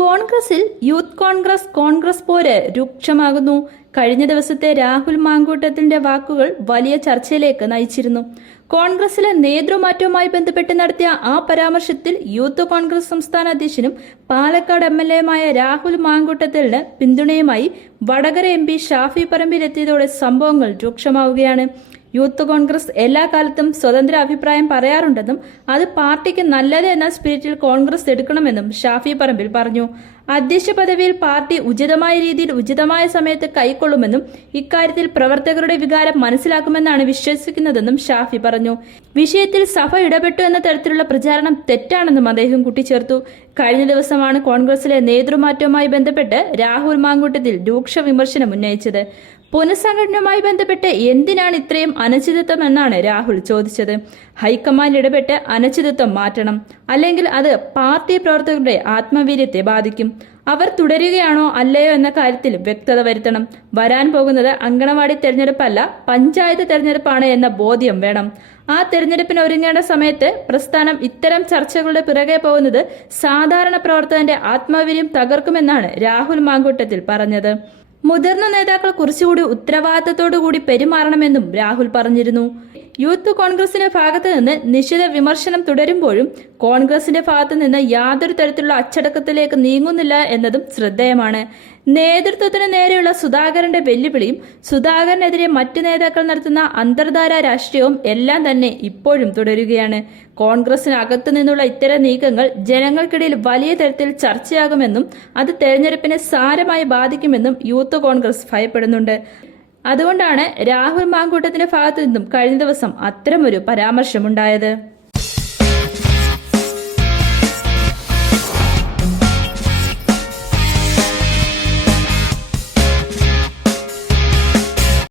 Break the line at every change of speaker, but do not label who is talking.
കോൺഗ്രസിൽ യൂത്ത് കോൺഗ്രസ് കോൺഗ്രസ് പോര് രൂക്ഷമാകുന്നു. കഴിഞ്ഞ ദിവസത്തെ രാഹുൽ മാങ്കൂട്ടത്തിന്റെ വാക്കുകൾ വലിയ ചർച്ചയിലേക്ക് നയിച്ചിരുന്നു. കോൺഗ്രസിലെ നേതൃമാറ്റവുമായി ബന്ധപ്പെട്ട് നടത്തിയ ആ പരാമർശത്തിൽ യൂത്ത് കോൺഗ്രസ് സംസ്ഥാന അധ്യക്ഷനും പാലക്കാട് എം എൽ എയുമായ രാഹുൽ മാങ്കൂട്ടത്തിന് പിന്തുണയുമായി വടകര എം പി ഷാഫി പറമ്പിലെത്തിയതോടെ സംഭവങ്ങൾ രൂക്ഷമാവുകയാണ്. യൂത്ത് കോൺഗ്രസ് എല്ലാ കാലത്തും സ്വതന്ത്ര അഭിപ്രായം പറയാറുണ്ടെന്നും അത് പാർട്ടിക്ക് നല്ലത് എന്ന സ്പിരിറ്റിൽ കോൺഗ്രസ് എടുക്കണമെന്നും ഷാഫി പറമ്പിൽ പറഞ്ഞു. അധ്യക്ഷ പദവിയിൽ പാർട്ടി ഉചിതമായ രീതിയിൽ ഉചിതമായ സമയത്ത് കൈക്കൊള്ളുമെന്നും ഇക്കാര്യത്തിൽ പ്രവർത്തകരുടെ വികാരം മനസ്സിലാക്കുമെന്നാണ് വിശ്വസിക്കുന്നതെന്നും ഷാഫി പറഞ്ഞു. വിഷയത്തിൽ സഭ ഇടപെട്ടു എന്ന തരത്തിലുള്ള പ്രചാരണം തെറ്റാണെന്നും അദ്ദേഹം കൂട്ടിച്ചേർത്തു. കഴിഞ്ഞ ദിവസമാണ് കോൺഗ്രസിലെ നേതൃമാറ്റവുമായി ബന്ധപ്പെട്ട് രാഹുൽ മാങ്കൂട്ടത്തിൽ രൂക്ഷ വിമർശനം ഉന്നയിച്ചത്. പുനഃസംഘടനയുമായി ബന്ധപ്പെട്ട് എന്തിനാണ് ഇത്രയും അനിശ്ചിതത്വം എന്നാണ് രാഹുൽ ചോദിച്ചത്. ഹൈക്കമാൻഡ് ഇടപെട്ട് അനിശ്ചിതത്വം മാറ്റണം. അല്ലെങ്കിൽ അത് പാർട്ടി പ്രവർത്തകരുടെ ആത്മവീര്യത്തെ ബാധിക്കും. അവർ തുടരുകയാണോ അല്ലയോ എന്ന കാര്യത്തിൽ വ്യക്തത വരുത്തണം. വരാൻ പോകുന്നത് അങ്കണവാടി തെരഞ്ഞെടുപ്പല്ല പഞ്ചായത്ത് തെരഞ്ഞെടുപ്പാണ് എന്ന ബോധ്യം വേണം. ആ തെരഞ്ഞെടുപ്പിന് ഒരുങ്ങേണ്ട സമയത്ത് പ്രസ്ഥാനം ഇത്തരം ചർച്ചകളുടെ പിറകെ പോകുന്നത് സാധാരണ പ്രവർത്തകന്റെ ആത്മവീര്യം തകർക്കുമെന്നാണ് രാഹുൽ മാങ്കൂട്ടത്തിൽ പറഞ്ഞത്. മുതിർന്ന നേതാക്കൾ കുറച്ചുകൂടി ഉത്തരവാദിത്തത്തോടു കൂടി പെരുമാറണമെന്നും രാഹുൽ പറഞ്ഞിരുന്നു. യൂത്ത് കോൺഗ്രസിന്റെ ഭാഗത്ത് നിന്ന് നിശ്ചിത വിമർശനം തുടരുമ്പോഴും കോൺഗ്രസിന്റെ ഭാഗത്ത് നിന്ന് യാതൊരു തരത്തിലുള്ള അച്ചടക്കത്തിലേക്ക് നീങ്ങുന്നില്ല എന്നതും ശ്രദ്ധേയമാണ്. നേതൃത്വത്തിന് നേരെയുള്ള സുധാകരന്റെ വെല്ലുവിളിയും സുധാകരനെതിരെ മറ്റ് നേതാക്കൾ നടത്തുന്ന അന്തർധാര രാഷ്ട്രീയവും എല്ലാം തന്നെ ഇപ്പോഴും തുടരുകയാണ്. കോൺഗ്രസിനകത്തു നിന്നുള്ള ഇത്തരം നീക്കങ്ങൾ ജനങ്ങൾക്കിടയിൽ വലിയ തരത്തിൽ ചർച്ചയാകുമെന്നും അത് തെരഞ്ഞെടുപ്പിനെ സാരമായി ബാധിക്കുമെന്നും യൂത്ത് കോൺഗ്രസ് ഭയപ്പെടുന്നുണ്ട്. അതുകൊണ്ടാണ് രാഹുൽ മാങ്കൂട്ടത്തിന്റെ ഭാഗത്തു നിന്നും കഴിഞ്ഞ ദിവസം അത്തരമൊരു പരാമർശമുണ്ടായത്.